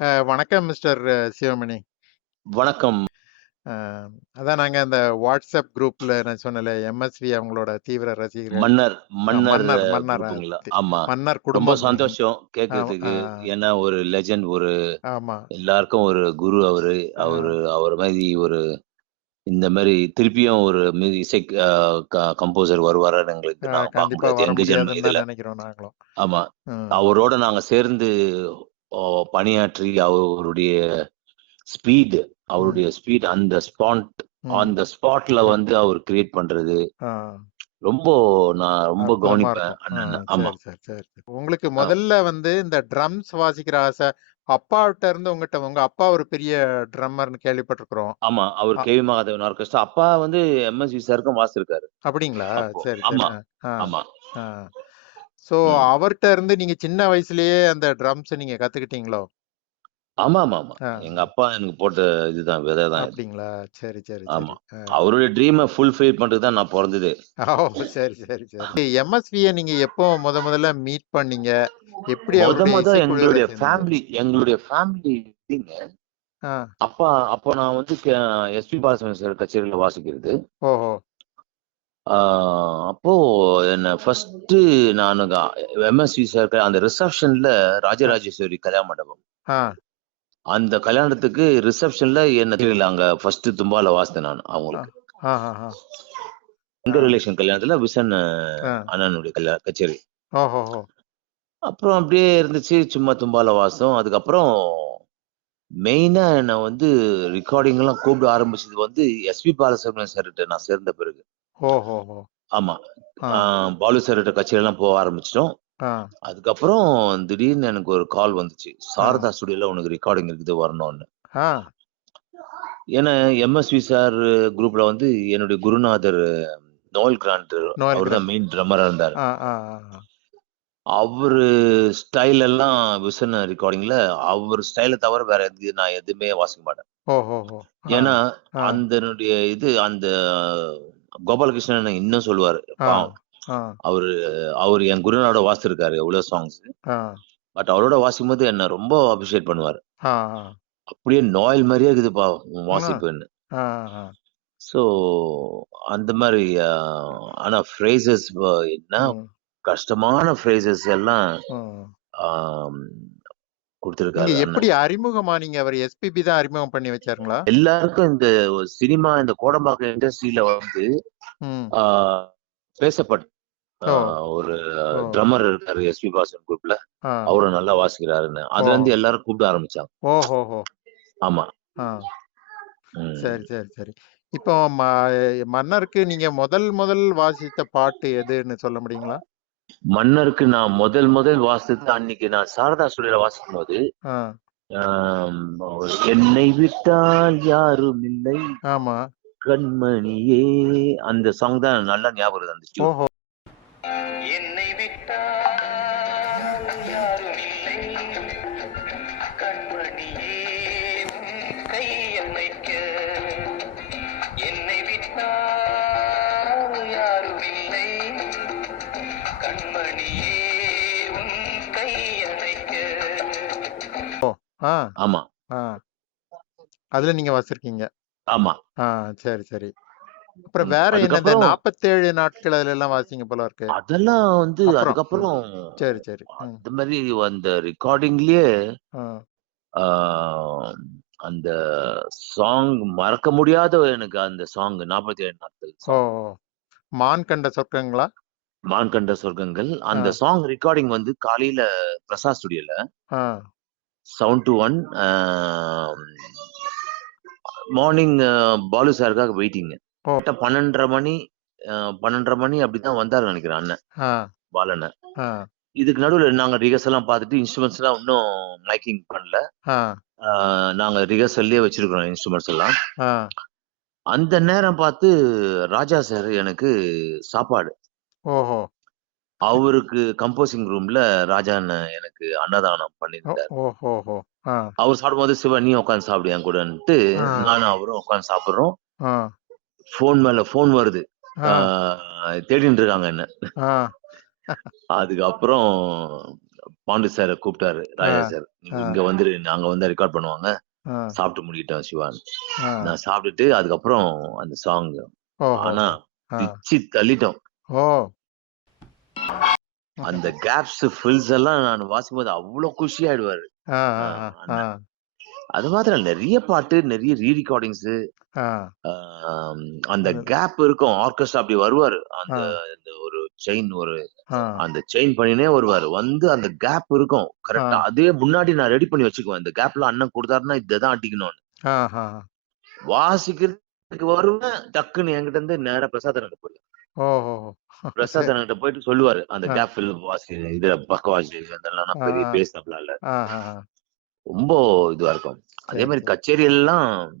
வணக்கம் மிஸ்டர் சிவமணி. வணக்கம். அ அதான் நாங்க அந்த வாட்ஸ்அப் குரூப்ல நான் சொன்னேன்ல, எம்எஸ்வி அவங்களோட தீவிர ரசிகர்கள். மன்னர் மன்னர் மன்னர் மன்னர் குரூப்புங்களா? தி ஆமா. மன்னர் ரொம்ப குடும்பம். சந்தோஷம் ஆ ஆ கேட்கறதுக்கு. ஏன்னா ஒரு லெஜண்ட் ஆமா. எல்லாருக்கும் ஒரு குரு அவரு. ஆ அவர மாரி இந்த மாரி திருப்பியும் ஒரு இசை அ க கம்போசர் வருவாரான்னு எங்களுக்கு நாங்க பார்க்க கண்டிப்பா முடியாது. வர எங்க ஜென்ம முடியாதுன்னு இதுல. தான் நெனைக்கிறோம் நாங்களும். ஆமா. ம். அவரோட நாங்க சேர்ந்து பணியாற்றி அவருடைய ஸ்பீட் ம். அவருடைய ஸ்பீட் ம். ஆன் த ஸ்பாட்ல அவர் கிரியேட் பண்றது. ஆ ரொம்ப நான் ரொம்ப அற்புதமா கவனிப்பேன் இருக்கும். அண்ணன. ஆமா. சரி, சரி, சரி, சரி. உங்களுக்கு அ முதல்ல வந்து இந்த ட்ரம்ஸ் வாசிக்கிற ஆசை, அப்பாட்ட இருந்து உங்க அப்பா ஒரு பெரிய ட்ரம்மர்ன்னு கேள்விப்பட்டிருக்கிறோம். ஆமா. அவர் அ கேவி மகாதேவன் ஆர்கெஸ்ட்ரா. அப்பா எம்எஸ்வி சாருக்கும் வாசிச்சிருக்காரு. அப்படிங்களா? அப்போ. சரி, சரி. ஆமா, ஆ. ஆமா. ஆ. ஸோ, ம். அவர்ட்ட இருந்து நீங்க சின்ன வயசுலயே அந்த ட்ரம்ஸ நீங்க கத்துக்கிட்டீங்களோ? ஆமாமாமா. ஆ. எங்க அப்பா எனக்கு போட்ட இதுதான் விதை தான் இது. அப்படிங்களா? சரி, சரி, ஆமா. சரி. அவருடைய ட்ரீம ஃபுல்ஃபில் பண்றதுக்கு தான் நான் பொறந்ததே. ஓ! சரி, சரி, சரி. எம்எஸ்விய நீங்க எப்போ முதல்ல மீட் பண்ணீங்க? எப்படி அவருடைய மொத இசைக்குழுவுல சேர்ந்தீங்க? எங்களுடைய ஃபேமிலி மீட்டிங். ஆ. அப்போ நான் எஸ்பி பாலசுப்ரமணியம் சார் கச்சேரியில வாசிக்கிறது. ஓஹோ! ஆ அப்போ என்ன ஃபர்ஸ்ட்டு நானு எம்எஸ்வி சார் அந்த ரிசப்ஷன்ல ஆ. ராஜராஜேஸ்வரி கல்யாண மண்டபம். ஆ. அந்த கல்யாணத்துக்கு ரிசப்ஷன்ல அங்க ஃபர்ஸ்ட் தும்பால வாசித்தேன் நான் ஆ. அவங்களுக்கு. ஆஹஹா! ஆ. எங்க ரிலேஷன் கல்யாணத்துல விசன் ஆ. அண்ணனுடைய கச்சேரி. ஓஹோஹோ! அப்புறம் அப்படியே இருந்துச்சு. சும்மா தும்பால வாசித்தோம். அதுக்கப்புறம் மெயினா என்ன ரெக்கார்டிங்லாம் கூப்பிட ஆரம்பிச்சது எஸ்பி பாலசுப்ரமணியம் சார்கிட்ட நான் சேர்ந்த பிறகு. ஓஹோஹோ! ஆமா. ஆ. ஆ பாலு சார்கிட்ட கச்சேரிலாம் போக ஆரம்பிச்சுட்டோம். ஆ. அதுக்கப்புறம் திடீர்னு எனக்கு ஒரு கால் வந்துச்சு. ஆ. சாரதா ஸ்டுடியோல உனக்கு ரெக்கார்டிங் இருக்குது வரணும்னு. ஆ. ஏன்னா, எம்எஸ்வி சார் குரூப்ல என்னுடைய குருநாதர் நோயல் கிராண்ட். நோயல் அவரு தான் கிராண்ட். மெயின் ட்ரம்மரா இருந்தாரு. ஆ, ஆ, ஆ, ஆ. அவரு ஸ்டைல் எல்லாம் விசன் ரெக்கார்டிங்ல அவர் ஸ்டைல தவிர வேற நான் எதுவுமே வாசிக்க மாட்டேன். ஓஹோஹோ! ஆ. ஏன்னா, ஆ. அந்தனுடைய அந்த கோபாலகிருஷ்ணன் இன்னும் சொல்லுவாரு. ஆ. பாவம். ஆ. அவரு அவரு என் குருநாதரோட வாசிச்சிருக்காரு எவ்வளோ சாங்ஸ். ஆ. பட் அவரோட வாசிக்கும்போது என்ன ரொம்ப அப்ரிஷியேட் பண்ணுவாரு. ஆ. ஆ. அப்படியே நோயல் மாரியே இருக்குதுப்பா உன் ஆ. வாசிப்புன்னு. ஆ. ஆ. ஸோ, அந்த மாரி ஆனா ஃப்ரேசஸ் என்ன ம். கஷ்டமான ஃப்ரேசஸ் எல்லாம் ம். ஆம் நீங்க குடுத்திருக்காரு எப்படி அண்ணன். அறிமுகமானீங்க? அவரு எஸ்பிபி தான் அறிமுகம் பண்ணி வச்சாருங்களா? எல்லாருக்கும் இந்த கோடம்பாக்கம் இண்டஸ்ட்ரியில ம். ஆ பேசப்பட்ட ஆ ஓ! ஒரு ஓ! ட்ரம்மர் இருக்காரு எஸ்பி பாலசுப்ரமணியம் குரூப்ல. ஆ. அவரும் நல்லா வாசிக்கிறாருன்னு. ஓஹோ! அதுலருந்து எல்லாரும் கூப்பிட ஆரம்பிச்சாங்க. ஓஹோஹோ! ஆமா. ஆ. சரி, ம். சரி, சரி. இப்போ மன்னருக்கு நீங்க முதல் வாசித்த பாட்டு எதுன்னு சொல்ல முடியுங்களா? மன்னருக்கு நான் முதல் வாசித்தது அன்னைக்கு நான் சாரதா ஸ்டுடியோல வாசிக்கும்போது, ஆ. ஆம் என்னை விட்டால் யாரும் இல்லை ஆமா. கண்மணியே அந்த சாங் தான் நல்லா ஞாபகம் இருக்கு அந்த டியூன். ஓஹோ! என்னை விட்டால் யாரும் இல்லை கண்மணியே உன் கையில் வைக்க என்னை விட்டால் யாரும் இல்லை கண்மணியே உன் கையில் வைக்க. ஆ. ஆமா, ஆ. அதுல நீங்க வாசிச்சிருக்கீங்க. ஆமா. ஆ. சரி, சரி. அப்புறம் வேற என்ன இந்த அதுக்கப்புறம் 47 நாட்கள் அதுலலாம் வாசிங்க போல இருக்கு. அதெல்லாம் அப்புறம். ம். அதுக்கப்புறம் சரி, சரி. ம். அந்த மாரி அந்த ரெக்கார்டிங்லயே ஆ. ஆ அந்த சாங் மறக்க முடியாத எனக்கு அந்த சாங் 47 நாட்கள் ஓ! சாங். ஓ! மான் கண்ட சொர்க்கங்களா? மான் கண்ட சொர்க்கங்கள். ஆ. அந்த சாங் ரெக்கார்டிங் காலையில பிரசாத் ஸ்டுடியோல ஆ. 7 to 1 மார்னிங் பாலு சாருக்காக வெயிட்டிங். ஓ! கரெக்ட்டா 12:30 மணி 12:30 மணி அப்படிதான் வந்தாருன்னு நெனைக்கிறேன் அண்ணன், ஆ. பாலண்ணன். ஆ. இதுக்கு நடுவுல நாங்க ரிஹர்சல்லாம் பார்த்துட்டு இன்ஸ்ட்ருமெண்ட்ஸ்லாம் இன்னும் மைக்கிங் பண்ணல. ஆ. ஆ நாங்க ரிஹர்சல்லயே வச்சிருக்கிறோம் இன்ஸ்ட்ருமெண்ட்ஸ் எல்லாம். ஆ. அந்த நேரம் பார்த்து ராஜா சார் எனக்கு சாப்பாடு. ஓஹோ! அவருக்கு கம்போசிங் ரூம்ல ராஜா அண்ணன் எனக்கு அன்னதானம் பண்ணியிருந்தாரு. ஓஹோஹோ! ஆ. அவர் சாப்பிடும்போது, "சிவா நீயும் உட்கார்ந்து சாப்பிடு என் கூடன்ட்டு" ஆ. நானும் அவரும் உட்கார்ந்து சாப்பிடுறோம். ஆ. ஃபோன் மேல ஃபோன் வருது. ஆ. ஆ தேடின்னு இருக்காங்க என்ன. ஆ. அதுக்கப்புறம் பாண்டு சார கூப்பிட்டாரு ஆ, ராஜா சார். "நீ ஆ, இங்க வந்துரு. நாங்க வந்தா ரெக்கார்ட் பண்ணுவாங்க. ஆ, சாப்பிட்டு முடிக்கிட்டோம் சிவான்னு." ஆ. நான் சாப்பிட்டுட்டு அதுக்கப்புறம் அந்த சாங் ஆனா ஓஹோஹோ! ஆ. பிச்சு தள்ளிட்டோம். ஓ! அந்த கேப்ஸ், ஃபில்ஸ் எல்லாம் நான் வாசிக்கும்போது அவ்ளோ குஷி ஆயிடுவாரு. ஆ, அ ஆ, ஆ, ஆ, அண்ணன். அது மாத்திரம் இல்ல. நெறைய பாட்டு, நெறைய ரெக்கார்டிங்ஸ் ஆ. ஆம், அந்த அது கேப் இருக்கும். ஆர்கெஸ்ட்ரா அப்படி வருவாரு. அந்த ஆ, இந்த ஒரு செயின் ஆ, அந்த செயின் பண்ணினே வருவாரு. வந்து அந்த கேப் இருக்கும். ஆ, கரெக்ட்டா அதே முன்னாடி நான் ரெடி பண்ணி வச்சுக்குவேன். இந்த கேப்ல அண்ணன் குடுத்தாருன்னா இததான் அடிக்கணும்னு. ஆஹா! வாசிக்கிறதுக்கு வருவேன். டக்குன்னு என்கிட்ட இருந்து நேரா பிரசாத் அண்ணன்ட்ட போயிடுவேன். ஓஹோஹோ! பிரசாத் சரி. அண்ணன்ட்ட போயிட்டு சொல்லுவாரு. அந்த ஆ, கேப் ஃபில் வாசி இதுல பக்கவாசி அதெல்லாம் ஆ, பெரிய ஆ, பேஸ் தப்பலாம் இல்ல. ஆஹஹா! ரொம்ப இதுவா இருக்கும். அதே சரி, மாரி சரி. கச்சேரி எல்லாம்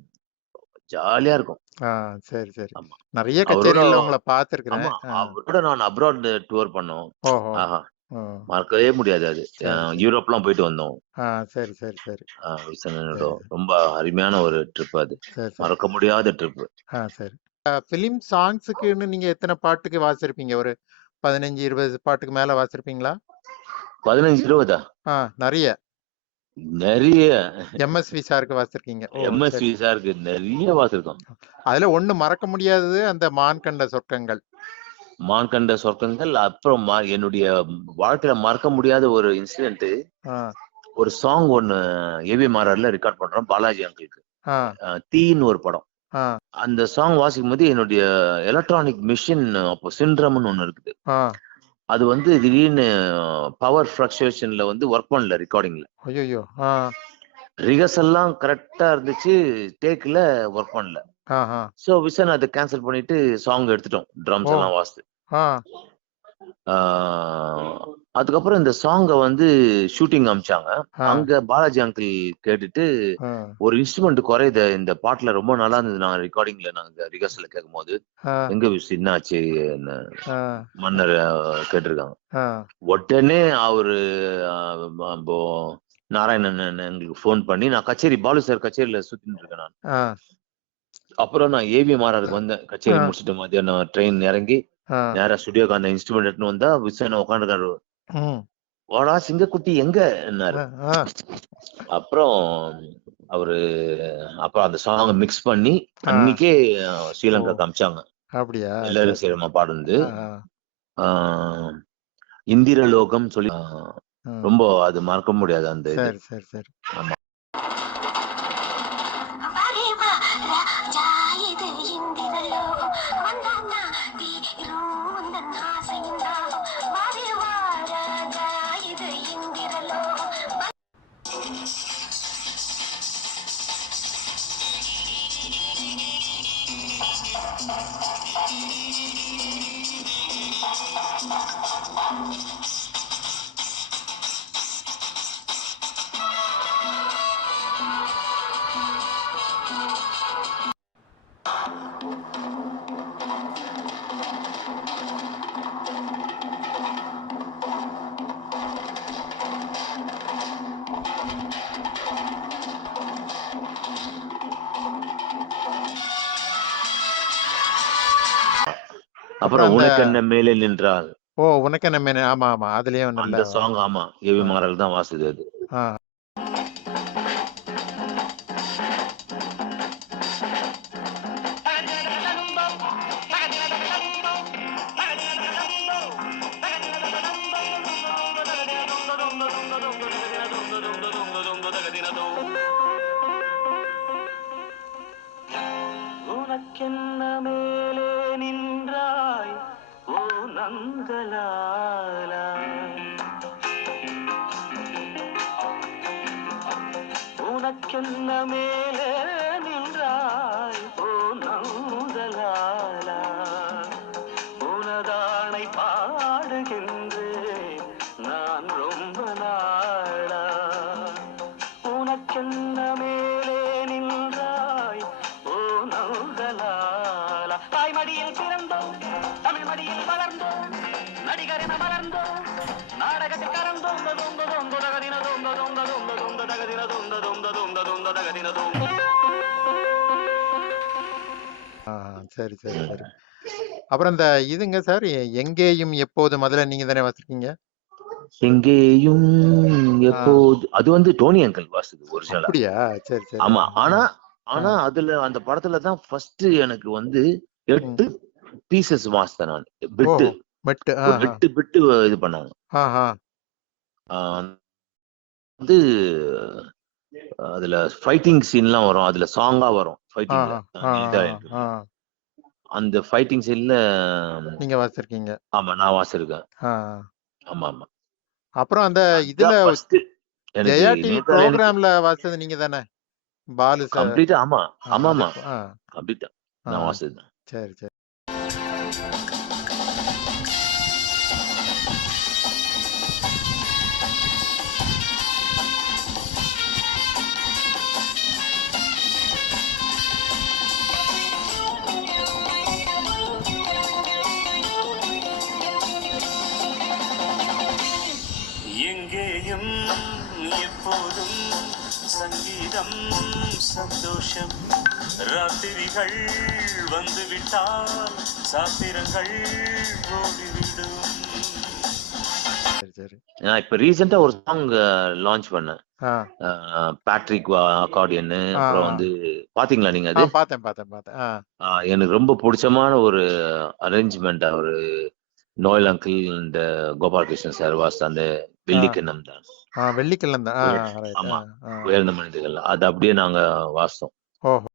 ஜாலியா இருக்கும். ஆ, சரி, சரி. ஆமா. நெறைய அவரோட கச்சேரிகள்ல உங்கள பார்த்துருக்கிறேன். ஆமா. அவரோட நான் அப்ராட் டூர் பண்ணோம். ஓஹோ! ஆஹா! ஓ! மறக்கவே முடியாது அது. சரி, சரி. யூரோப்லாம் போயிட்டு வந்தோம். சரி, சரி, சரி. வில்சன் அண்ணனோட. சரி, சரி. ரொம்ப அருமையான ஒரு ட்ரிப் அது. சரி, சரி. மறக்க முடியாத ட்ரிப். சரி. ஃபிலிம் சாங்ஸுக்குன்னு நீங்க எத்தன பாட்டுக்கு வாசிச்சிருப்பீங்க? ஒரு 15, 20 பாட்டுக்கு மேல வாசிச்சிருப்பீங்களா? 15, 20 நெறைய. நெறைய எம்எஸ்வி சாருக்கு வாசிச்சிருக்கீங்க. ஓ! சரி, எம்எஸ்வி சரி. சாருக்கு நெறைய வாசிருக்கோம். அதுல ஒண்ணு மறக்க முடியாதது அந்த மான் கண்ட சொர்க்கங்கள். மான் கண்ட சொர்க்கங்கள். அப்புறம் என்னுடைய வாழ்க்கையில மறக்க முடியாத ஒரு இன்சிடென்ட். ஆ, ஒரு சாங் ஒண்ணு ஏவி மாறார்ல ரெக்கார்ட் பண்றோம் பாலாஜி அங்கிளுக்கு. ஆ, தீன்னு ஒரு படம். ஆ, அந்த சாங் வாசிக்கும்போது என்னுடைய எலக்ட்ரானிக் மிஷின் அப்போ சிண்ட்ரம்னு ஒண்ணு இருக்குது. ஆ. அது வந்து திடீர்னு பவர் ஃப்ளக்சுவேஷன்ல வந்து ஒர்க் பண்ணல ரெக்கார்டிங்ல. அய்யய்யோ! ஆ, ரிஹர்சல்லாம் கரெக்ட்டா இருந்துச்சு. டேக்ல ஒர்க் பண்ணல. ஆஹா. சோ விசன் அத கேன்சல் பண்ணிட்டு சாங் எடுத்துட்டோம். ட்ரம்ஸ் ஓ! எல்லாம் வாசிச்சு. ஆ, ஆ அதுக்கப்புறம் இந்த சாங்க வந்து ஷூட்டிங் அனுப்பிச்சாங்க. ஆ, அங்க பாலாஜி அங்கிள் கேட்டுட்டு, ஆ, ஒரு இன்ஸ்ட்ருமெண்ட் குறையுது. இந்த பாட்டுல ரொம்ப நல்லா இருந்தது. நாங்க ரெக்கார்டிங்ல நாங்க ரிஹர்சல்ல கேட்கும்போது, ஆ, எங்க விஸ் என்ன ஆச்சுன்னு ஆ, மன்னர் கேட்டிருக்காங்க. ஆ, உடனே அவரு அ போ நாராயணன் அண்ணன் எங்களுக்கு ஃபோன் பண்ணி, நான் கச்சேரி பாலு சார் கச்சேரியில சுத்தின்னு இருக்கேன் நான். ஆ, அப்புறம் நான் ஏவிஎம் வந்தேன். கச்சேரி ஆ, முடிச்சுட்டு மத்தியானம் ட்ரெயின் இறங்கி, ஆ, நேரா ஸ்டுடியோக்கு அந்த இன்ஸ்ட்ருமெண்ட் எடுத்துன்னு வந்தா, விஸ்வன் உட்காந்துருக்காரு. ம். "வாடா சிங்கக்குட்டி எங்கன்னாரு." ஆ, ஆ, அப்புறம் அவரு அப்புறம் அந்த சாங்க மிக்ஸ் பண்ணி, ஆ. அன்னைக்கே ஓ! ஸ்ரீலங்காக்கு அனுப்பிச்சாங்க. அப்படியா? சரி, எல்லாரும் சரி. சேருமா பாடுனது. ஆ, ஆ, ஆ இந்திரலோகம் சொல்லி ம். ரொம்ப அது மறக்க முடியாது அந்த இது. சரி, சரி, சரி. ஆமா. அப்புறம் அப்புறம் அந்த உனக்கென்ன மேலே நின்றால் உனக்கு நம்ம ஆமா, ஆமா. அதுலயும் அந்த நல்லா சாங் ஆமா. ஏவி ஆ, மாறல் தான் வாசுது அது. ஆ. உனக்கென்ன மேலே நின்றாய் ஓ நந்தலாலா உனக்கென்ன மேலே நின்றாய் ஓ நந்தலாலா உனதானை பாடுகின்றேன் நான் ரொம்ப நாளா உனக்கென்ன மேலே நின்றாய் ஓ நந்தலாலா தாய்மடியில் பிறந்தோம் தமிழ் மடியில் வளர்ந்தோம் நடிகரென மலர்ந்தோம் நாடகத்தில் கலந்தோம் தொந்த தொந்த தகதின தொந்த தொந்த தொந்த தொந்த தகதின தொந்த தொந்த தொந்த தொந்த தகதின தொந்த சரி, சரி, ம். சரி. அப்புறம் இந்த இதுங்க சார், எங்கேயும் எப்போதும் அதுல நீங்க தானே வாசிச்சீங்க? எங்கேயும் எப்போது அது வந்து டோனி அங்கிள் வாசுது ஒரிஜினலா. அப்படியா? சரி சரி. ஆமா. ஆனா ஆ. ஆனா அதுல அந்த படத்துல தான் ஃபர்ஸ்ட் எனக்கு வந்து ம். 8 பீசஸ் வாசித்தேன் நான். பிட்டு ஓஹோ! மெட்டு. ஒரு 8 பிட்டு இது பண்ணாங்க. ஆஹா. ஆ, வந்து அதுல ஃபைட்டிங் சீன்லாம் வரும். அதுல சாங்கா வரும் ஃபைட்டிங்ல. ஆஹா. லீடா ஆ. அந்த ஃபைட்டிங் சீன்ல நீங்க வாசிச்சிருக்கீங்க. ஆமா நான் வாசிச்சிருக்கேன். ஆ. ஆமா ஆமா. அப்புறம் அந்த இதுல அதான் ஃபர்ஸ்ட் எனக்கு ஜெயா டிவி நேதால எனக்கு ப்ரோக்ராம்ல வாசிச்சது நீங்க தானே? பாலு சார். கம்ப்ளீட்டா ஆமா ஆமாமா அதுக்கு கம்ப்ளீட்டா ஆ. நான் வாசிச்சேன். சரி சரி. எங்கேயும் எப்போதும் சங்கீதம் சந்தோஷம் ராத்திரிகள் வந்துவிட்டால் சாத்திரங்கள் ஓடிவிடும். சரி சரி. நான் இப்ப ரீசெண்டா ஒரு சாங் லான்ச் பண்ணேன். ஆ. Patrick accordion. ஆ. அப்புறம் வந்து பாத்தீங்களா நீங்க ஆ அது? பார்த்தேன். எனக்கு ரொம்ப பிடிச்சமான ஒரு அரேஞ்ச்மெண்ட். அவரு நோயல் அங்கிள் இந்த கோபாலகிருஷ்ணன் சார் வாசித்த அந்த வெள்ளிக்கிண்ணம் தான். வெள்ளிக்கிழமை தான். ரைட். ஆமா உயர்ந்த மனிதர்கள் அது அப்படியே நாங்க வாசித்தோம். ஓஹோ.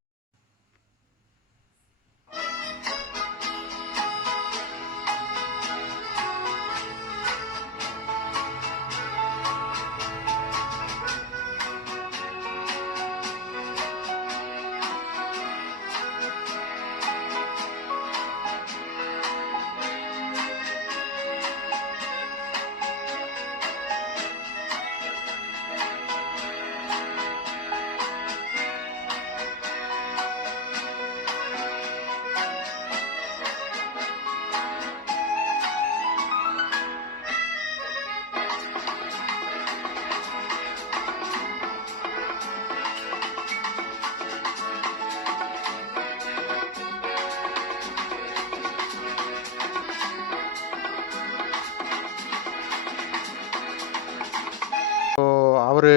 அவரு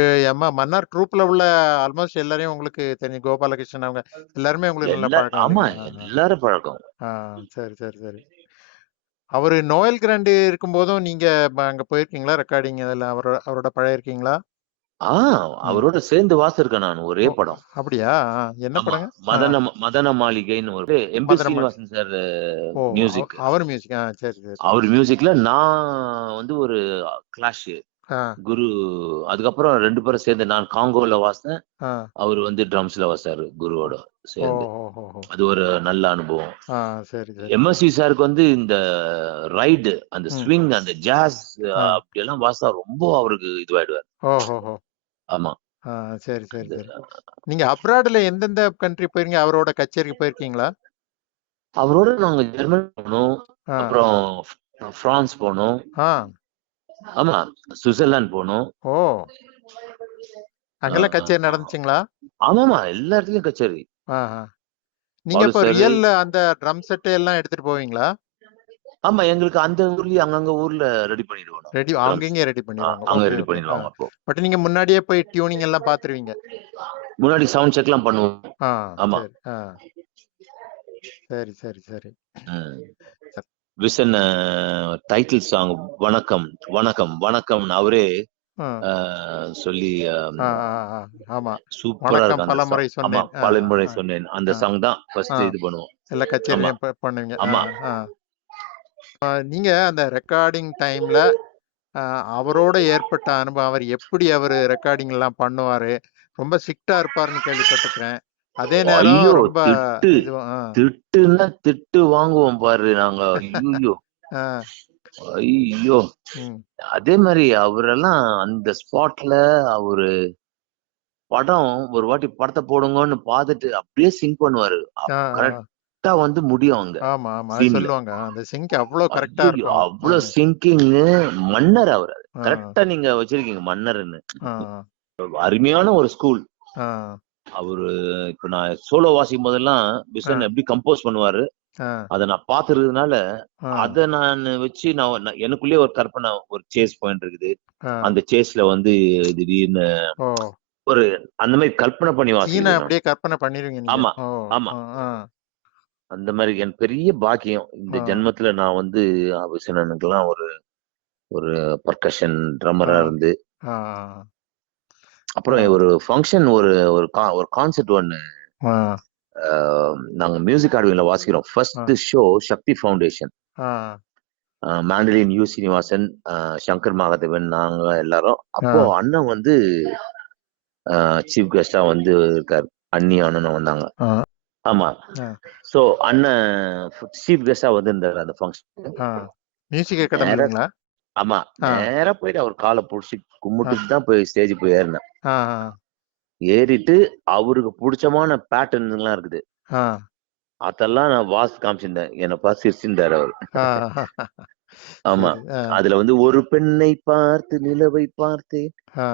மன்னார் ட்ரூப்ல உள்ள ஆல்மோஸ்ட் எல்லாரையும் உங்களுக்கு தெரியும். கோபாலகிருஷ்ணன் அவங்க எல்லாருமே உங்களுக்கு நல்ல பழக்கம் ஆமா இல்லைங்களா? எல்லாரும் பழக்கம். சரி சரி சரி. அவரு நோயல் கிராண்ட் இருக்கும்போதும் நீங்க அங்க போயிருக்கீங்களா? ரெக்கார்டிங் அதெல்லாம் அவரோட பழகிருக்கீங்களா? அவரோட சேர்ந்து வாசிருக்கேன் நான் ஒரே ஓ, படம். அப்படியா? என்ன ஆமா படங்க? மதன மாளிகைன்னு ஒரு எம்பி மதுரம ஸ்ரீனிவாசன் சார் ஓ, மியூசிக். அவர் மியூசிக். சரி சரி. அவர் மியூசிக்ல நான் வந்து ஒரு கிளாஷ் ஆ, குரு. அதுக்கப்புறம் 2 பேரும் சேர்ந்து நான் காங்கோல வாசித்தேன். ஆ. அவர் வந்து ட்ரம்ஸ்ல வாசிச்சாரு குருவோட சேர்ந்து. ஓஹோ. அது ஒரு நல்ல அனுபவம். சரி சரி. எம்எஸ்வி சாருக்கு வந்து இந்த ரைடு அந்த ம். ஸ்விங் அந்த ஜாஸ் ஆ. அப்படி எல்லாம் வாசித்தா ரொம்ப அவருக்கு இதுவாயிடுவார். ஓஹோ. ஆமா சரி சரி சரி. நீங்க அப்ராட்ல எந்தெந்த கண்ட்ரி போயிருக்கீங்க? அவரோட கச்சேரிக்கு போயிருக்கீங்களா? அவரோட நாங்க ஜெர்மனி போனோம். ஆ. அப்புறம் பிரான்ஸ் போனோம். ஆ. ஆமா சுவிட்சர்லாந்து போனோம். ஓ, அங்கெல்லாம் கச்சேரி நடந்துச்சுங்களா? ஆமாமா எல்லா இடத்துலயும் கச்சேரி. ஆஹா. நீங்க பாலு இப்ப சார். ரியல் அந்த ட்ரம் செட் எல்லாம் எடுத்துட்டு போவீங்களா? ஆமா எங்களுக்கு அந்த ஊர்லயே அங்கங்க ஊர்ல ரெடி பண்ணிடுவோம். ரெடி அங்கங்கே ரெடி பண்ணிடுவாங்க. அங்க ஓகே ரெடி ஓகே. பண்ணிடுவாங்க. அப்போ பட் நீங்க முன்னாடியே போய் டியூனிங் எல்லாம் பாத்துருவீங்க. முன்னாடி சவுண்ட் செக் எல்லாம் பண்ணுவோம். ஆமா சரி. சரி சரி. விசன் டைட்டில் சாங் வணக்கம் வணக்கம் வணக்கம் அவரே சொல்லி ஆமா. சூப்பரா வணக்கம் இருக்கு அந்த பலமுறை சாங். ஆமா சொன்னேன். பலமுறை சொன்னேன். அந்த சாங் தான் ஃபர்ஸ்ட் இது பண்ணுவோம். எல்லா கச்சேரியும் பண்ணுவீங்க. ஆமா நீங்க அந்த ரெக்கார்டிங் டைம்ல அவரோட ஏற்பட்ட அனுபவம், அவர் ரெக்கார்டிங் எல்லாம் பண்ணுவாரு, ரொம்ப ஸ்ட்ரிக்டா இருப்பாருன்னு கேள்விப்பட்டிருக்கிறேன். அதே நேரம் ஐயோ ரொம்ப திட்டுன்னா திட்டு வாங்குவோம் பாரு நாங்க. ஐயோ ஐயோ அதே மாதிரி அவரெல்லாம் அந்த ஸ்பாட்ல அவரு படம் ஒரு வாட்டி படத்தை போடுங்கன்னு பார்த்துட்டு அப்படியே சிங்க் பண்ணுவாரு. கரெக்டா வந்து முடியும் அங்க. ஆமா ஆமா சொல்லுவாங்க. அந்த சிங்க் அவ்வளவு கரெக்டா இருக்கும். அவ்வளவு சிங்கிங். மன்னர் அவர் கரெக்டா நீங்க வச்சிருக்கீங்க மன்னர்னு. அருமையான ஒரு ஸ்கூல். அவரு இப்ப நான் சோலோ வாசிக்கும் போதெல்லாம் விசன் எப்படி கம்போஸ் பண்ணுவாரு. ஆ, அத நான் பார்த்துருக்கிறதுனால, ஆ, அத நானு வச்சு நான் எனக்குள்ளேயே ஒரு கற்பனை, ஒரு சேஸ் பாயிண்ட் இருக்குது. ஆ. அந்த சேஸ்ல வந்து திடீர்னு ஓ! ஒரு அந்த மாரி கல்பனை பண்ணி சீன வாசிக்கிறது நான். அப்படியே கற்பனை பண்ணிருவீங்க நீங்க. ஆமா, ஓ! ஆமா. ஆ, ஆ, அந்த மாரி என் பெரிய பாக்கியம். இந்த ஆ, ஜென்மத்துல நான் வந்து அபிசனனுக்கெல்லாம் ஒரு ஒரு பெர்கஷன் ஆ, ட்ரம்மரா இருந்து, ஆ, அப்புறம் ஆ, ஒரு ஃபங்ஷன் ஒரு ஒரு கான்செர்ட் ஒண்ணு ஆ, அ நாங்க மியூசிக் அகாடமில வாசிக்கிறோம். ஆ, ஃபர்ஸ்ட் ஷோ சக்தி ஃபவுண்டேஷன். ஆ, மாண்டலின் யு. சீனிவாசன், சங்கர் மகாதேவன் நாங்க எல்லாரும். ஆ, அப்போ அண்ணன் வந்து சீஃப் கெஸ்ட்டா வந்து இருக்காரு. அண்ணி அண்ணனும் வந்தாங்க. ஆ, ஆமா. ஆ, ஸோ அண்ணன் சீஃப் கெஸ்ட்டா வந்திருந்தாரு அந்த ஃபங்ஷனுக்கு. ஆ. மியூசிக் நேரா அகாடமிலங்களா? ஆமா. ஆ, நேரா போயிட்டு அவர் கால புடிச்சு ஆ, கும்பிட்டுட்டு தான் போய் ஸ்டேஜ் போய் ஏறினேன். ஆ, ஏறிட்டு அவருக்கு புடிச்சமான பேட்டர்ன்லாம் இருக்குது. ஆ, அதெல்லாம் நான் வாசிச்சு காமிச்சிருந்தேன். என்ன பார்த்து சிரிச்சிருந்தாரு அவரு. ஆ. ஆமா. சரி. ஆ, அதுல வந்து ஒரு பெண்ணை பார்த்து நிலவை பார்த்தேன். ஆ,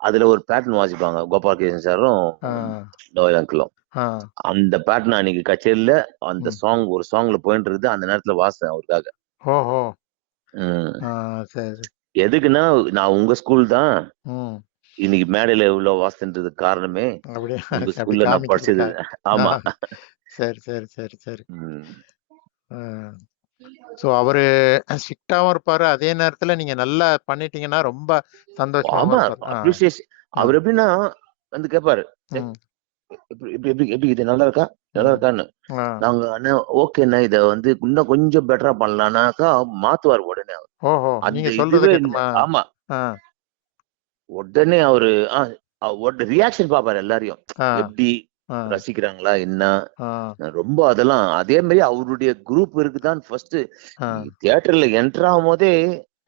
அதுல ஒரு பேட்டர்ன் வாசிப்பாங்க. கோபாலகிருஷ்ணன் சாரும், ஆ, லோயல் அங்கிளும். ஆ, அந்த பேட்டர்ன் அன்னைக்கு கச்சேரியில அந்த ம். ஒரு சாங்ல போயிட்டு இருக்குது. அந்த நேரத்துல வாசிச்சேன் அவருக்காக. ஓஹோ! ம். ஆ, சரி. எதுக்குன்னா, நான் உங்க ஸ்கூல் தான் ம். இன்னைக்கு மேடையில இவ்ளோ வாசிச்சதுக்கு காரணமே, அப்படியே உங்க அப்படி ஸ்கூல்ல நான் படிச்சது. காமிக்கிறதுக்காக. ஆ, ஆமா. சரி, சரி, சரி, சரி. ம். ஆ. ஸோ அவரு ஸ்ட்ரிக்ட்டாவும் இருப்பாரு. அதே நேரத்துல நீங்க நல்லா பண்ணிட்டீங்கன்னா, ரொம்ப சந்தோஷமாவும் ஆமா. இருப்பாரு. ஆ. அப்ரிசியேஷன். ம். அவரு எப்படின்னா வந்து கேட்பாரு. "டேய் ம். எப்படி எப்படி எப்படி எப்படி இது நல்லா இருக்கா? நல்லா ம். இருக்கான்னு." ஆ. நாங்க அண்ணா ஓகேண்ணா இத வந்து இன்னும் கொஞ்சம் பெட்டரா பண்ணலாம்னாக்கா மாத்துவாரு உடனே அவரு. ஓஹோ! அந்த நீங்க சொல்றத இதுவே கேட்டுமா? ஆமா. ஆ. உடனே அவரு ரியாக்ஷன் பாப்பாரு எல்லாரையும். ஆ. எப்படி ஆ. ரசிக்கிறாங்களா என்ன? ஆ. ரொம்ப அதெல்லாம் அதே மாரி அவருடைய குரூப் இருக்குதான்னு ஃபர்ஸ்ட் ஆ. தியேட்டர்ல என்டர் ஆகும்போதே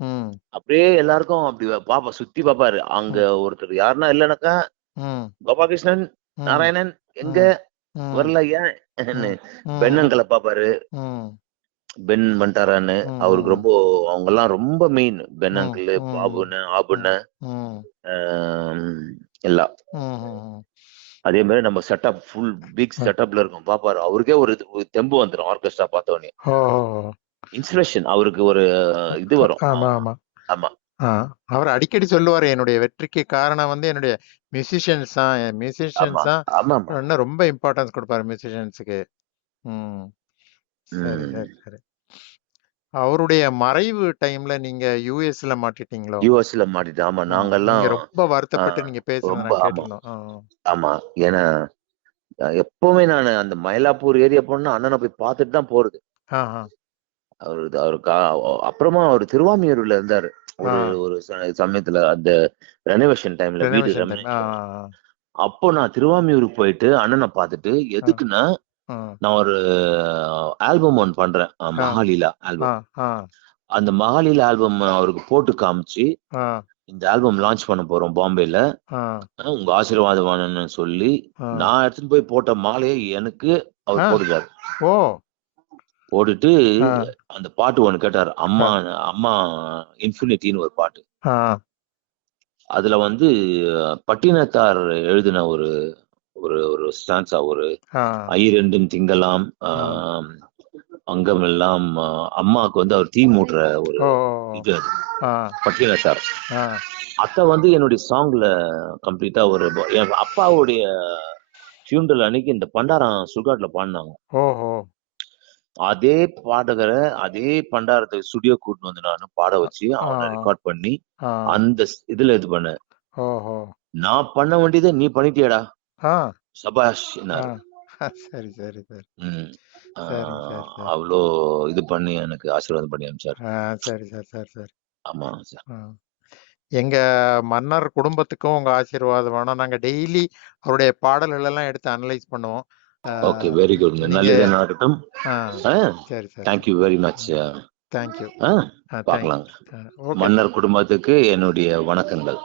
ம். அப்படியே எல்லாருக்கும் அப்படி சுத்தி பாப்பாரு. அங்க ம். ஒருத்தர் யாருன்னா இல்லனாக்கா, ம். கோபாலகிருஷ்ணன், ம். நாராயணன் எங்க ம். ம். வரல ஏன்னு ம். பென் ம். அங்கிள பாப்பாரு. ம். பென் வந்துட்டாரான்னு. அவருக்கு ம். ரொம்ப அவங்கலாம் ரொம்ப மெயின். பென் ம். அங்கிள், ம். பாபுன்னு, ம். ஆபுன்னு ம். ஆம், எல்லாம். ம்ஹ்ம். அதே மாரி நம்ம செட்டப் ஃபுல் பிக் அ. செட்டப்ல இருக்கும். பாப்பாரு. அவருக்கே ஒரு தெம்பு வந்துரும் ஆர்கெஸ்ட்ரா பார்த்தோனே. ஓஹோஹோ! இன்ஸ்பிரேஷன் அவருக்கு ஒரு இது வரும். ஆமா, ஆமா. ஆமா. ஆ. அவர் அடிக்கடி சொல்லுவாரு, "என்னுடைய வெற்றிக்கு காரணம் வந்து என்னுடைய மியூசிஷியன்ஸ் தான். என் ஆமா. மியூசிஷியன்ஸ் தான்." ஆமாமா. இன்னும் ரொம்ப இம்பார்ட்டன்ஸ் குடுப்பாரு மியூசிஷியன்ஸுக்கு. ம். சரி, ம். சரி, சரி. அவருடைய மறைவு டைம்ல நீங்க யுஎஸ்ல மாட்டிட்டீங்களோ? யுஎஸ்ல மாட்டிட்டேன். ஆமா. நாங்கலாம் நீங்க ரொம்ப அ வருத்தப்பட்டு நீங்க பேசுனத ரொம்ப நான் ஆமா, கேட்டிருந்தோம். ஆ. ஆமா. ஏன்னா எப்பவுமே நானு அந்த மயிலாப்பூர் ஏரியா போனா அண்ணன போய் பார்த்துட்டு தான் போறது. ஆஹா. அவரு அவரு அப்புறமா அவரு திருவான்மியூர்ல இருந்தாரு. ஆ. ஒரு ஒரு சமயத்துல அந்த ரெனோவேஷன் டைம்ல வீடு ரெனோவேஷன் டைம். ஆ, ரெனோவேஷன். ஆ, அப்போ நான் திருவான்மியூருக்கு போயிட்டு அண்ணன பார்த்துட்டு ஆ, எதுக்குன்னா, ஆ, நான் ஒரு ஆல்பம் ஒண்ணு பண்றேன். ஆ, மகாலீலா ஆ, ஆல்பம். ஆ, அந்த மகாலீலா ஆல்பம் அவருக்கு போட்டு காமிச்சு, ஆ, இந்த ஆல்பம் லான்ச் பண்ண போறோம் பாம்பேல. ஆ, உங்க ஆசீர்வாதம் வேணும்னு சொல்லி, ஆ, நான் எடுத்துட்டு போய் போட்ட மாலைய எனக்கு ஆ. அவர் போட்டுட்டாரு. ஓ! போட்டுட்டு ஆ, அந்த பாட்டு ஒண்ணு கேட்டாரு. ஆ, அம்மா அம்மா இன்ஃபினிட்டின்னு ஒரு பாட்டு. ஆ, அதுல வந்து பட்டினத்தார் எழுதின ஒரு ஒரு ஒரு ஸ்டான்ஸா ஒரு ஆ, "ஐரெண்டும் திங்கலாம் ஆ. அங்கமெல்லாம் அம்மாவுக்கு வந்து அவர் தீ மூட்டுற ஒரு ஓ! இது அது. ஆ, பட்டினத்தார். ஆ. அத வந்து என்னுடைய சாங்ல கம்ப்ளீட்டா என் அப்பாவுடைய ஃபியூனரல் அன்னைக்கு இந்த பண்டாரம் சுடுகாட்டுல பாடுனாங்க. ஓஹோ! அதே பாடகர, அதே பண்டாரத்த ஸ்டுடியோ கூட்டின்னு வந்து நானு பாட வச்சு, ஆ, அவன ரெக்கார்ட் பண்ணி, ஆ. அந்த இதுல இது பண்ணேன். ஓஹோ! "நான் பண்ண வேண்டியத நீ பண்ணிட்டியேடா! ஆ, ஆ. சபாஷ்ன்னாரு." சரி, சரி, சரி. ம். ஆ சரிங்க, சரி, சரி. அவ்ளோ இது பண்ணி எனக்கு ஆசீர்வாதம் பண்ணி அனுப்பிச்சாரு. ஆ, சரி, சரி, சரி, சரி. ஆமா சார். ஆ. எங்க மன்னர் குடும்பத்துக்கும் உங்க ஆசீர்வாதம் வேணும். நாங்க டெய்லி அவருடைய பாடல்கள் எல்லாம் எடுத்து அனலைஸ் பண்ணுவோம். ஆ, ஓகே. வெரி குட்ங்க. நீங்க நல்லதே நடக்கட்டும். ஆ, ஆ சரி, சரி. Thank you very much. ம். Thank you. ஆ தேங்க் பார்க்கலாங்க. ஓகே. மன்னர் குடும்பத்துக்கு என்னுடைய வணக்கங்கள்.